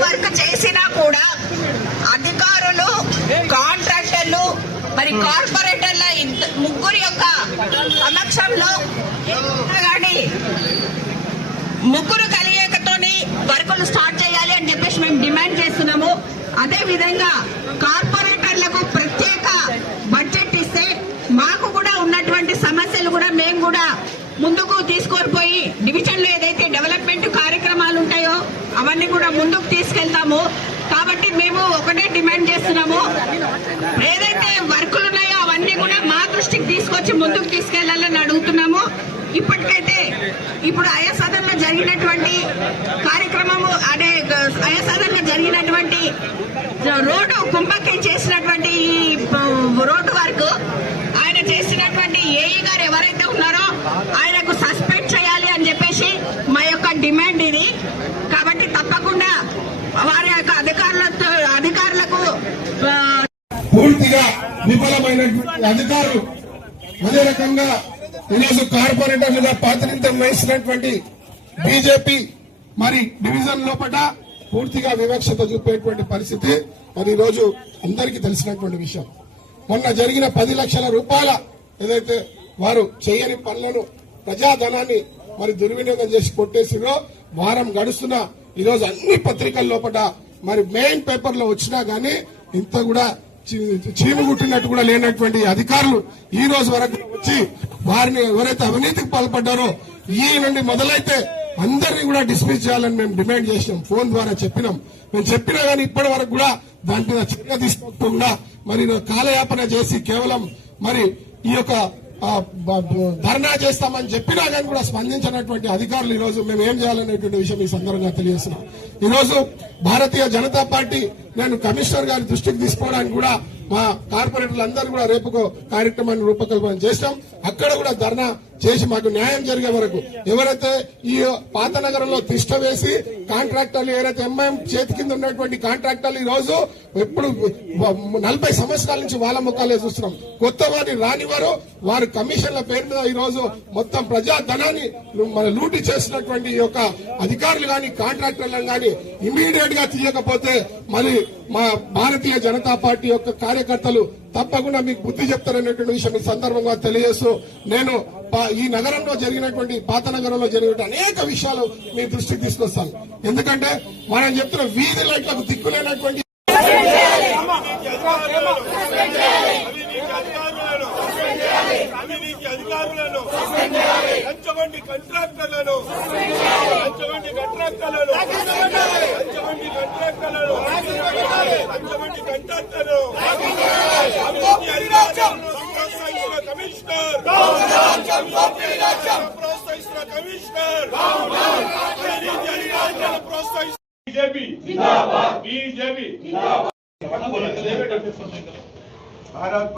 Work చేసినా కూడా అధికారులు కాంట్రాక్టర్లు మరి కార్పొరేటర్ల ఇద్ద- ముగ్గురు యొక్క సమక్షంలో కానీ ముగ్గురు కలియకతోని వర్కులు స్టార్ట్ చేయాలి అని చెప్పేసి మేము డిమాండ్ చేస్తున్నాము. అదే విధంగా కార్పొరేటర్లకు ప్రత్యేక బడ్జెట్ ఇస్తే మాకు కూడా ఉన్నటువంటి సమస్యలు కూడా మేము కూడా ముందుకు తీసుకొని పోయి డివిజన్లో ఏదైతే డెవలప్మెంట్ అవన్నీ కూడా ముందుకు తీసుకెళ్తాము. కాబట్టి మేము ఒకటే డిమాండ్ చేస్తున్నాము. ఏదైతే వర్కులు ఉన్నాయో అవన్నీ కూడా మా దృష్టికి తీసుకొచ్చి ముందుకు తీసుకెళ్ళాలని అడుగుతున్నాము. ఇప్పటికైతే ఇప్పుడు అయసదన్లో జరిగినటువంటి కార్యక్రమము అదే గ- జరిగినటువంటి రోడ్డు కుంభకే చేసినటువంటి ఈ రోడ్డు వర్క్ ఆయన చేసినటువంటి ఏఈ గారు ఎవరైతే ఉన్నారో ఆయన సస్పెండ్ చేయాలి అని చెప్పేసి మా యొక్క డిమాండ్ ఇది కాబట్టి తప్పకుండా వారి యొక్క అధికారులతో అధికారులకు ఆ, పూర్తిగా విఫలమైనటువంటి అధికారులు అదే రకంగా ఈరోజు కార్పొరేటర్లుగా ప్రాతినిధ్యం వహిస్తున్నటువంటి బీజేపీ మరి డివిజన్ లోపల పూర్తిగా వివక్షత చూపేటువంటి పరిస్థితి. మరి ఈరోజు అందరికీ తెలిసినటువంటి విషయం. మొన్న జరిగిన పది లక్షల రూపాయల ఏదైతే వారు చేయని పనులను ప్రజాధనాన్ని మరి దుర్వినియోగం చేసి కొట్టేసిరో వారం గడుస్తున్న ఈరోజు అన్ని పత్రికల లోపల మరి మెయిన్ పేపర్లో వచ్చినా గానీ ఇంత కూడా చీమ కుట్టినట్టు కూడా లేనటువంటి అధికారులు ఈ రోజు వరకు వచ్చి వారిని ఎవరైతే అవినీతికి పాల్పడ్డారో ఈ నుండి మొదలైతే అందరినీ కూడా డిస్మిస్ చేయాలని మేము డిమాండ్ చేసినాం. ఫోన్ ద్వారా చెప్పినాం. మేము చెప్పినా కానీ ఇప్పటి వరకు కూడా దాని మీద చర్య తీసుకోకుండా మరి కాలయాపన చేసి కేవలం మరి ఈ యొక్క ధర్నా చేస్తామని చెప్పినా కానీ కూడా స్పందించినటువంటి అధికారులు ఈ రోజు మేము ఏం చేయాలనేటువంటి విషయం ఈ సందర్భంగా తెలియజేస్తున్నాం. ఈరోజు భారతీయ జనతా పార్టీ నేను కమిషనర్ గారి దృష్టికి తీసుకోవడానికి కూడా మా కార్పొరేటర్లు అందరూ కూడా రేపు కార్యక్రమాన్ని రూపకల్పన చేశాం అక్కడ కూడా ధర్నా చేసి మాకు న్యాయం జరిగే వరకు ఎవరైతే ఈ పాత నగరంలో తిష్ట వేసి కాంట్రాక్టర్లు ఎవరైతే ఎంఐఎం చేతి కింద ఉన్నటువంటి కాంట్రాక్టర్లు ఈ రోజు ఎప్పుడు నలభై సంవత్సరాల నుంచి వాళ్ళ ముఖాలే చూస్తున్నాం. కొత్త వారిని రానివారు వారి కమిషన్ల పేరు మీద ఈ రోజు మొత్తం ప్రజా ధనాన్ని మన లూటి చేసినటువంటి ఈ యొక్క అధికారులు గాని కాంట్రాక్టర్లను గాని ఇమీడియట్గా తీయకపోతే మరి మా భారతీయ జనతా పార్టీ యొక్క కార్యకర్తలు తప్పకుండా మీకు బుద్ధి చెప్తారనేటువంటి విషయం ఈ సందర్భంగా తెలియజేస్తూ నేను ఈ నగరంలో జరిగినటువంటి పాత నగరంలో జరిగిన అనేక విషయాలు మీ దృష్టికి తీసుకొస్తాను ఎందుకంటే మనం చెప్తున్న వీధి లైట్లకు దిక్కులేనటువంటి అవినీతి అధికారులను పంచమండి కాంట్రాక్టర్లను పంచమండి కాంట్రాక్టర్లను పంచమండి కాంట్రాక్టర్లు అవినీతి అధికారులను ప్రోత్సహిస్తున్న కమిషనర్ ప్రోత్సహిస్తున్న బీజేపీ బీజేపీ భారత్